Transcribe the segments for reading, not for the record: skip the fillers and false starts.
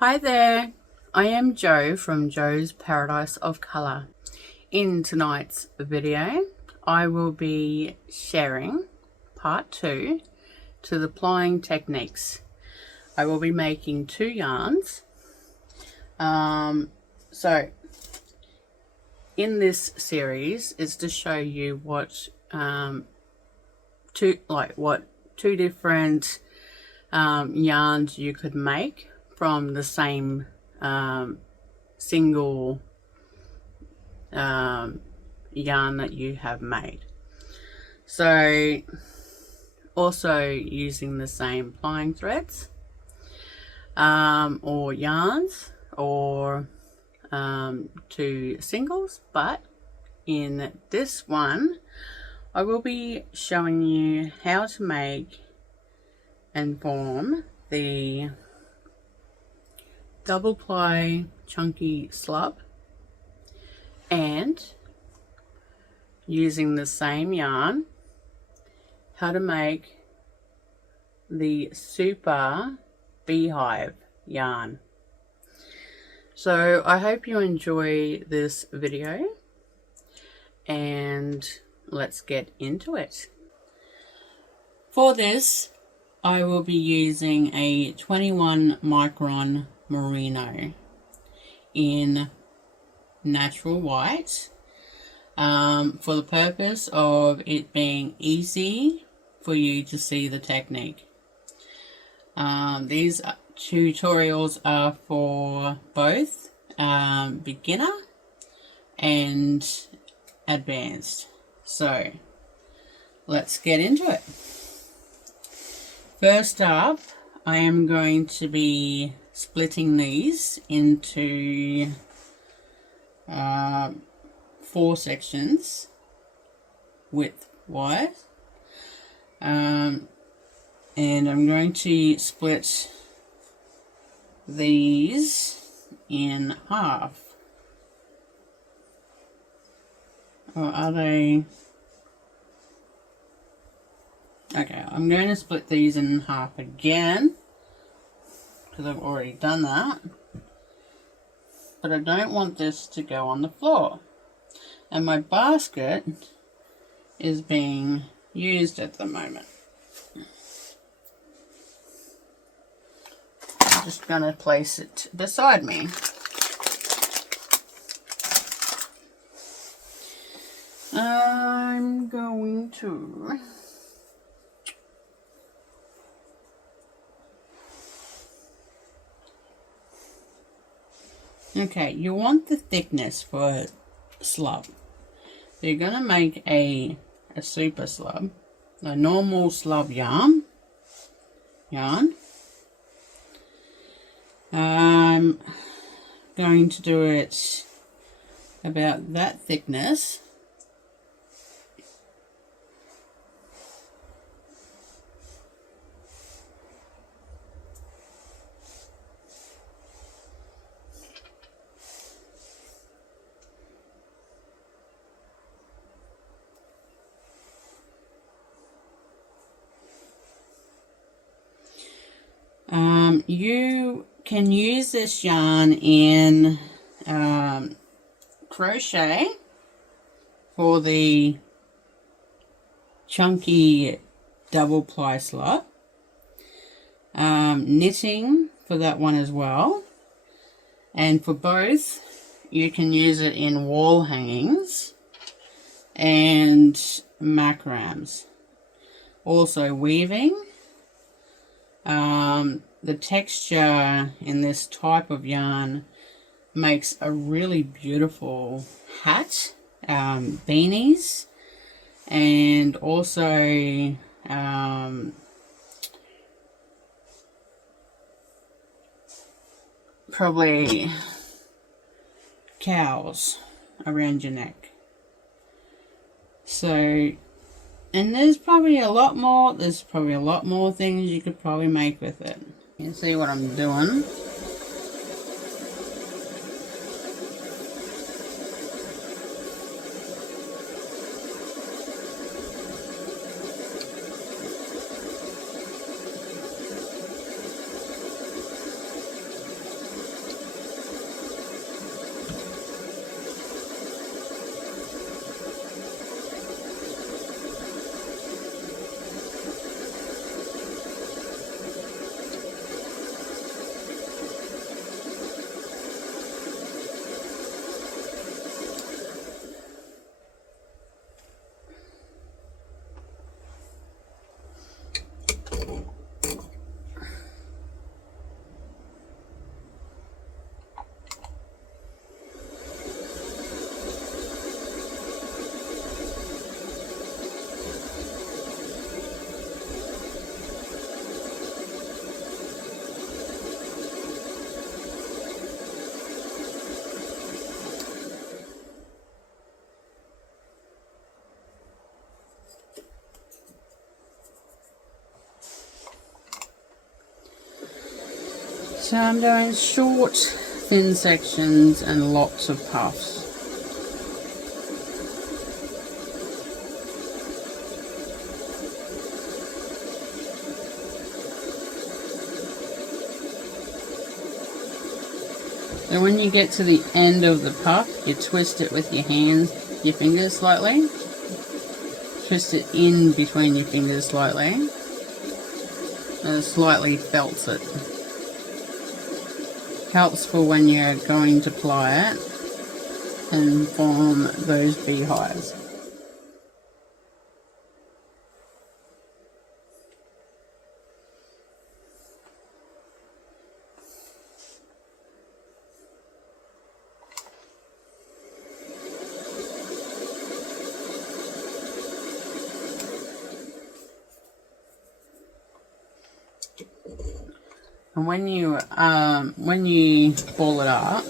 Hi there, I am Jo from Jo's Paradise of Colour. In tonight's video, I will be sharing part 2 to the plying techniques. I will be making 2 yarns. So in this series is to show you what two different yarns you could make from the same single yarn that you have made. So also using the same plying threads or yarns or 2 singles, but in this one I will be showing you how to make and form the double ply chunky slub, and using the same yarn how to make the Super Beehive yarn. So I hope you enjoy this video and let's get into it. For this I will be using a 21 micron merino in natural white for the purpose of it being easy for you to see the technique. These tutorials are for both beginner and advanced. So let's get into it. First up, I am going to be splitting these into 4 sections width-wise, and I'm going to split these in half. Or are they? Okay, I'm going to split these in half again because I've already done that, but I don't want this to go on the floor, and my basket is being used at the moment. I'm just going to place it beside me. I'm going to okay, you want the thickness for slub. So you're going to make a super slub, a normal slub yarn. I'm going to do it about that thickness. You can use this yarn in crochet for the chunky double ply slub, knitting for that one as well, and for both you can use it in wall hangings and macrams. Also weaving. The texture in this type of yarn makes a really beautiful hat, beanies, and also probably cows around your neck. So, and there's probably a lot more things you could probably make with it. You can see what I'm doing. So I'm doing short, thin sections and lots of puffs. And when you get to the end of the puff, you twist it with your hands, your fingers slightly. Twist it in between your fingers slightly. And it slightly felts it. Helps for when you're going to ply it and form those beehives. And when you ball it up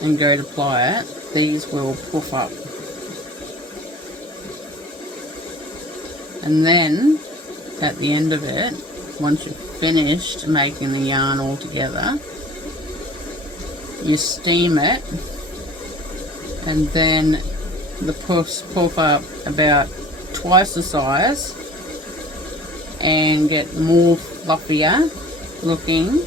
and go to ply it, these will puff up. And then at the end of it, once you've finished making the yarn all together, you steam it, and then the puffs puff up about twice the size and get more fluffier looking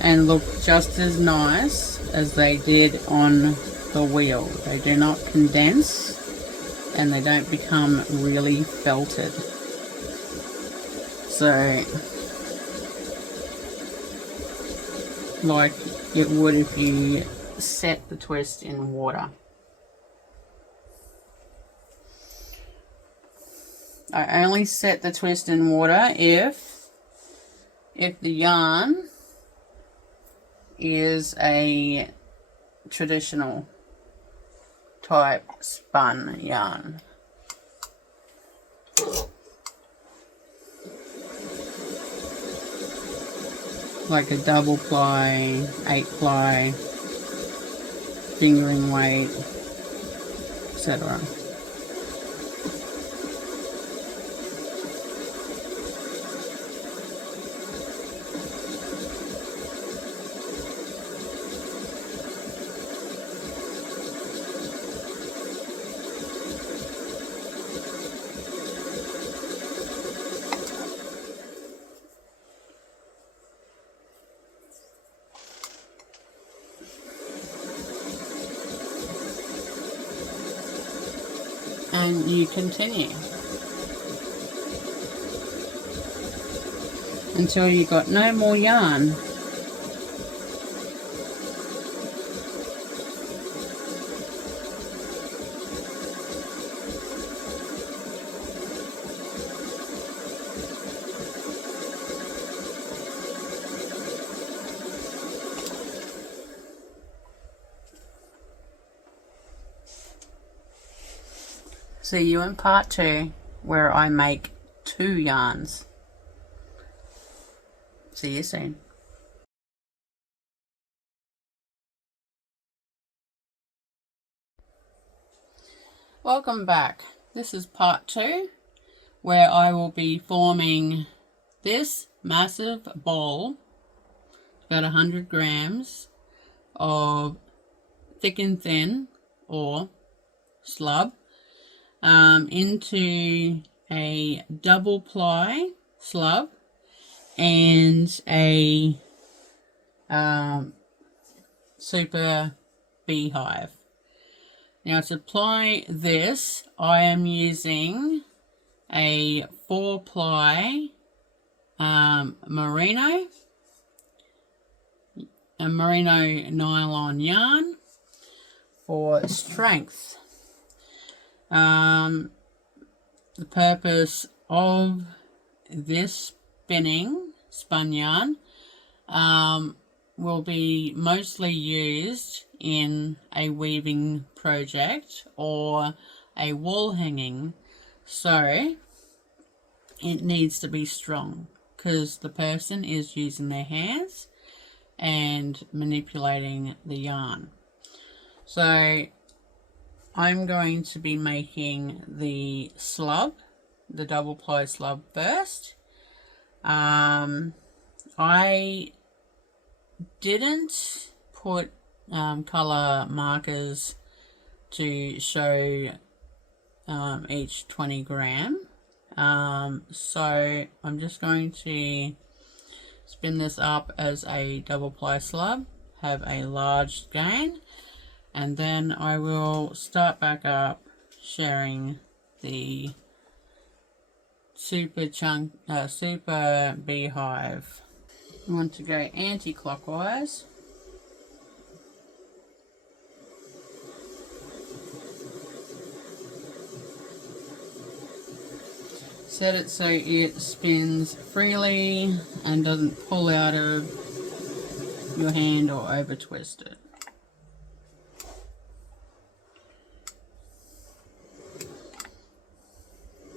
and look just as nice as they did on the wheel. They do not condense and they don't become really felted. So, like it would if you set the twist in water. I only set the twist in water if the yarn is a traditional type spun yarn. Like a double ply, 8 ply, fingering weight, etc. And you continue until you got no more yarn. See you in part 2, where I make 2 yarns. See you soon. Welcome back. This is part 2, where I will be forming this massive ball, about 100 grams of thick and thin or slub, into a double ply slub and a Super Beehive. Now to ply this, I am using a 4 ply merino nylon yarn for strength. The purpose of this spun yarn will be mostly used in a weaving project or a wall hanging, so it needs to be strong because the person is using their hands and manipulating the yarn. So I'm going to be making the slub, the double ply slub first. I didn't put color markers to show each 20 gram. So I'm just going to spin this up as a double ply slub, have a large skein, and then I will start back up sharing the Super Beehive. You want to go anti-clockwise. Set it so it spins freely and doesn't pull out of your hand or over twist it.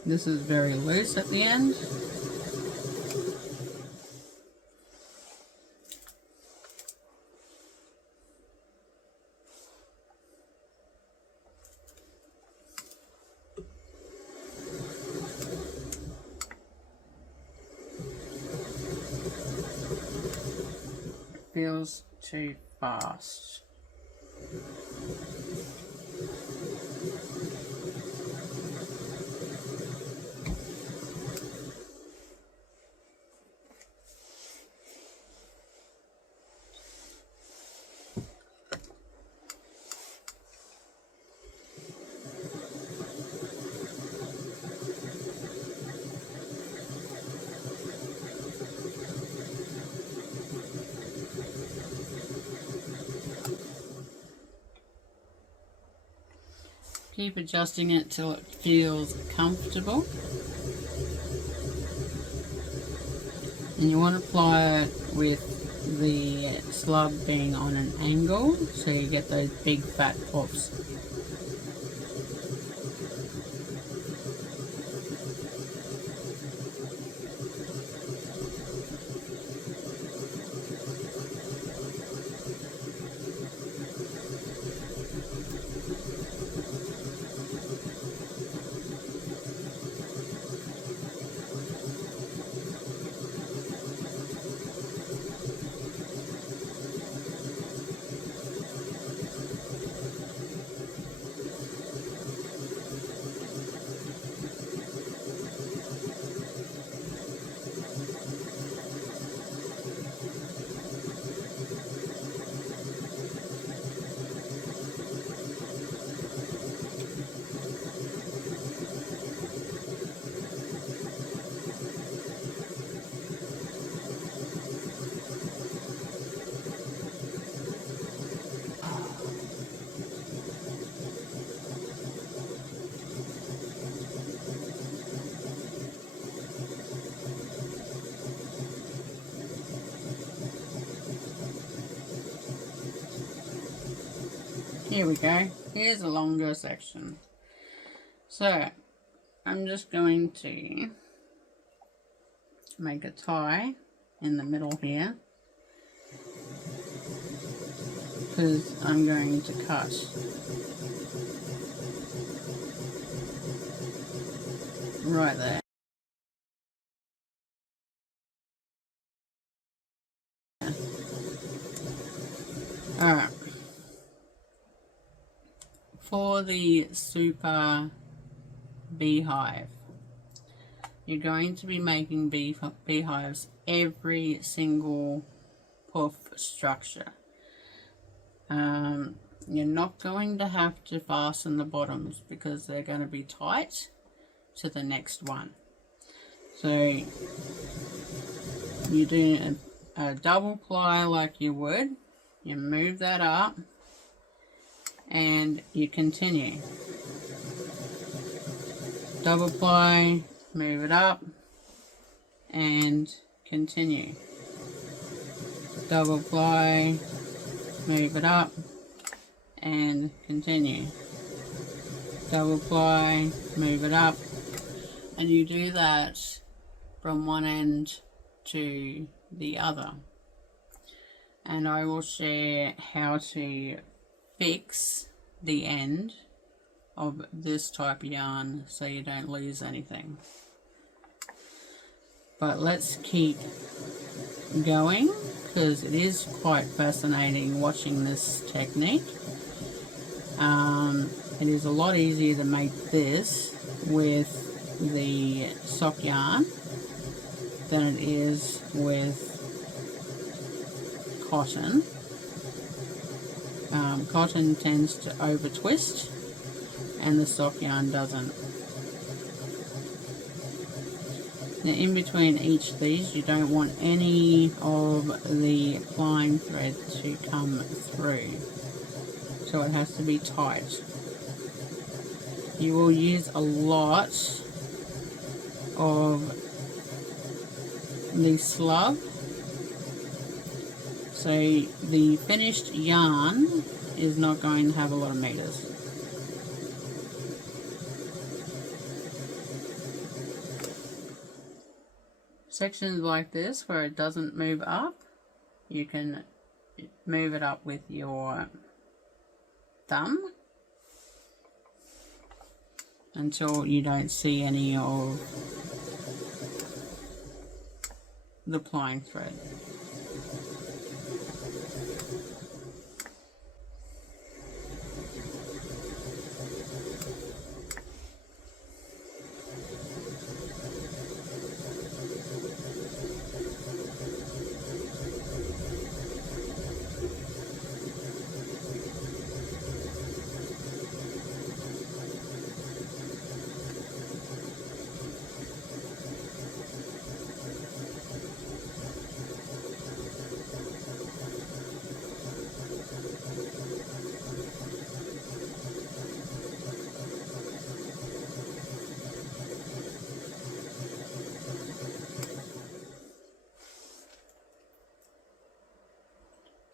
This is very loose at the end. Feels too fast. Keep adjusting it till it feels comfortable. And you want to ply it with the slub being on an angle so you get those big fat puffs. Here we go. Here's a longer section. So I'm just going to make a tie in the middle here because I'm going to cut right there. Alright. For the Super Beehive, you're going to be making beehives every single puff structure. You're not going to have to fasten the bottoms because they're going to be tight to the next one. So you do a double ply like you would, you move that up and you continue. Double ply, move it up and continue. Double ply, move it up and continue. Double ply, move it up, and you do that from one end to the other. And I will share how to fix the end of this type of yarn so you don't lose anything. But let's keep going because it is quite fascinating watching this technique. It is a lot easier to make this with the sock yarn than it is with cotton. Cotton tends to over twist and the sock yarn doesn't. Now in between each of these you don't want any of the plying thread to come through, so it has to be tight. You will use a lot of the slub, so the finished yarn is not going to have a lot of meters. Sections like this where it doesn't move up, you can move it up with your thumb until you don't see any of the plying thread.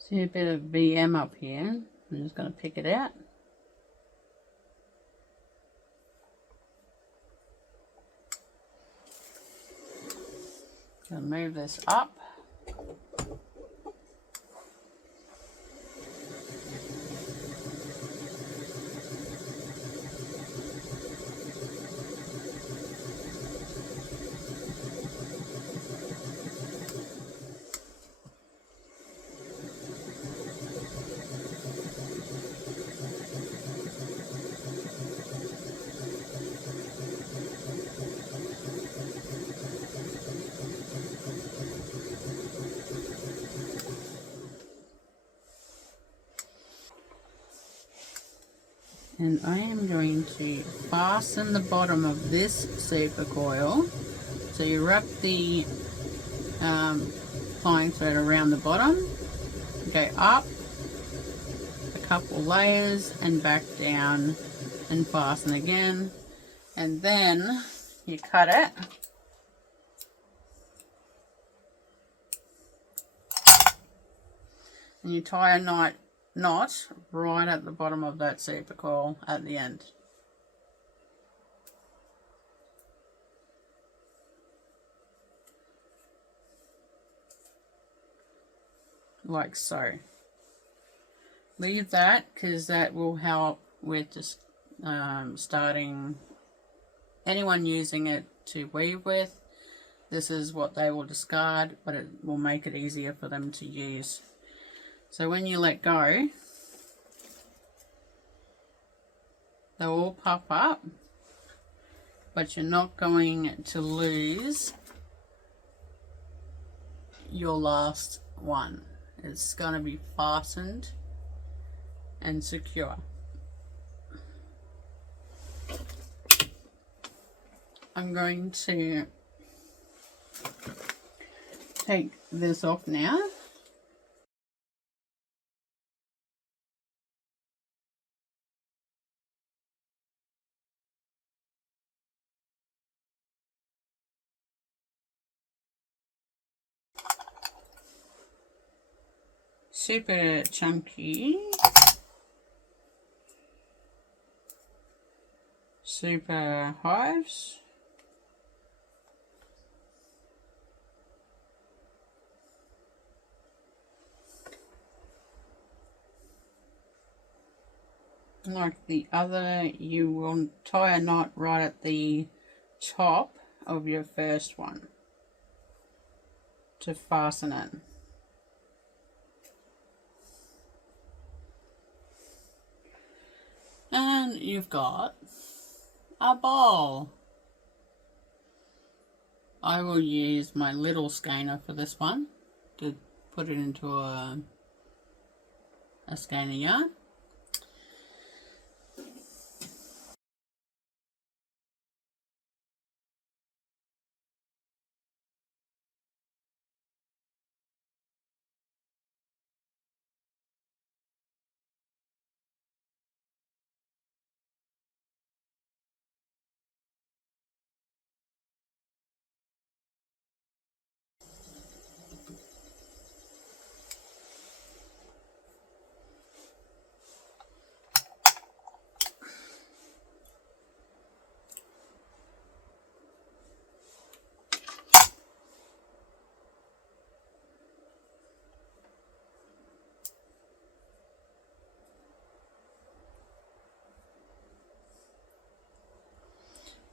See a bit of VM up here. I'm just going to pick it out. Going to move this up. And I am going to fasten the bottom of this super coil. So you wrap the plying thread around the bottom, go up a couple layers and back down and fasten again, and then you cut it. And you tie a knot right at the bottom of that super coil at the end. Like so. Leave that because that will help with just starting anyone using it to weave with. This is what they will discard, but it will make it easier for them to use. So when you let go, they'll all pop up, but you're not going to lose your last one. It's going to be fastened and secure. I'm going to take this off now. Super chunky, super hives, like the other. You will tie a knot right at the top of your first one. to fasten it. And you've got a ball. I will use my little skeiner for this one to put it into a skeiner yarn.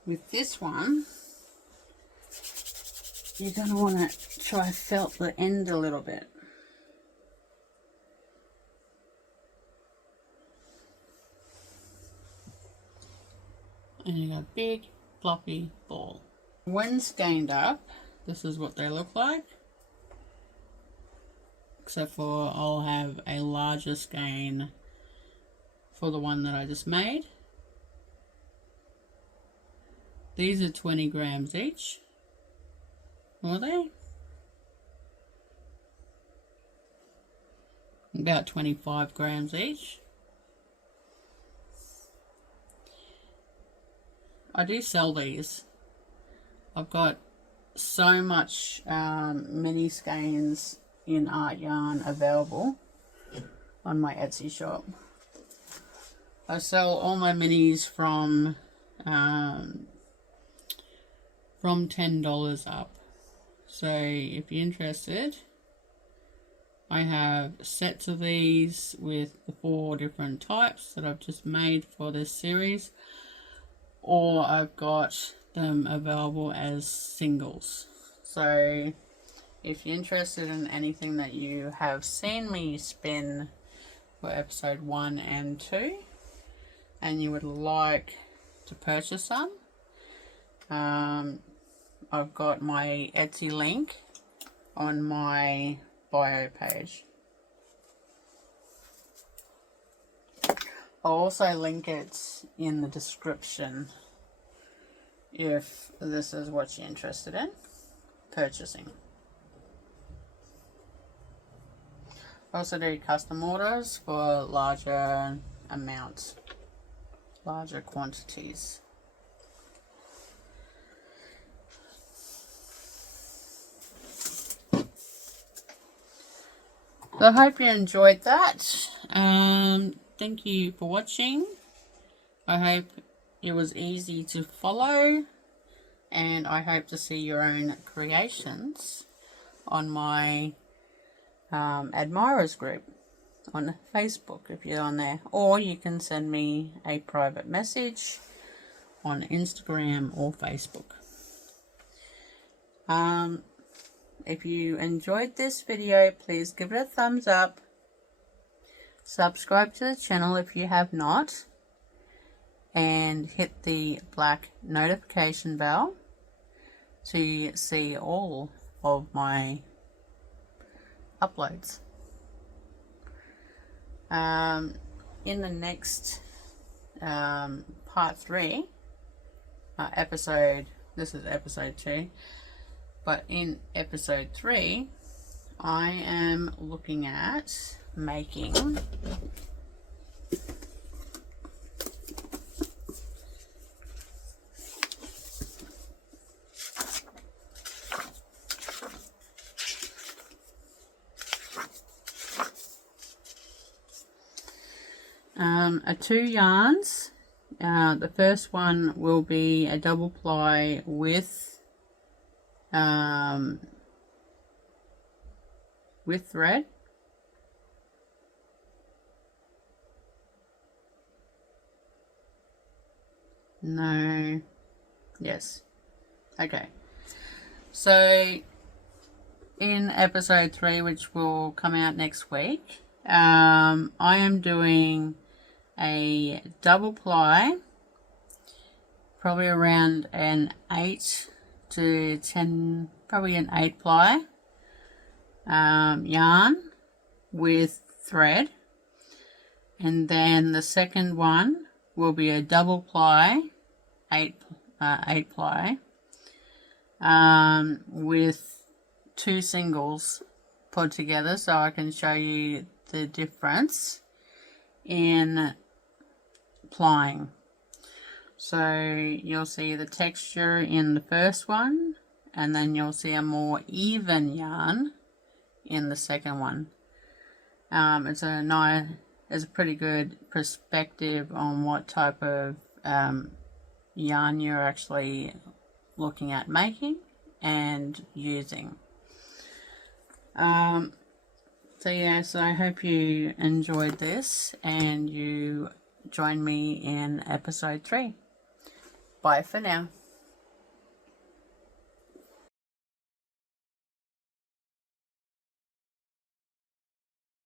With this one, you're going to want to try felt the end a little bit. And you got a big floppy ball. When skeined up, this is what they look like. Except for I'll have a larger skein for the one that I just made. These are 20 grams each. Are they? About 25 grams each. I do sell these. I've got so much mini skeins in art yarn available on my Etsy shop. I sell all my minis from $10 up. So if you're interested, I have sets of these with the 4 different types that I've just made for this series, or I've got them available as singles. So if you're interested in anything that you have seen me spin for episode 1 and 2 and you would like to purchase some, I've got my Etsy link on my bio page. I'll also link it in the description if this is what you're interested in purchasing. I also do custom orders for larger amounts, larger quantities. So I hope you enjoyed that. Thank you for watching. I hope it was easy to follow, and I hope to see your own creations on my admirers group on Facebook if you're on there, or you can send me a private message on Instagram or Facebook. If you enjoyed this video, please give it a thumbs up. Subscribe to the channel if you have not. And hit the black notification bell to see all of my uploads. In the next part 3, this is episode 2. But in episode 3, I am looking at making two yarns. The first one will be a double ply with thread. No. Yes. Okay. So in episode 3, which will come out next week, I am doing a double ply, probably around an 8 to 10, probably an 8 ply yarn with thread, and then the second one will be a double ply, 8 ply, with 2 singles put together, so I can show you the difference in plying. So you'll see the texture in the first one, and then you'll see a more even yarn in the second one. It's a pretty good perspective on what type of yarn you're actually looking at making and using. So yes, I hope you enjoyed this and you join me in episode 3. Bye for now.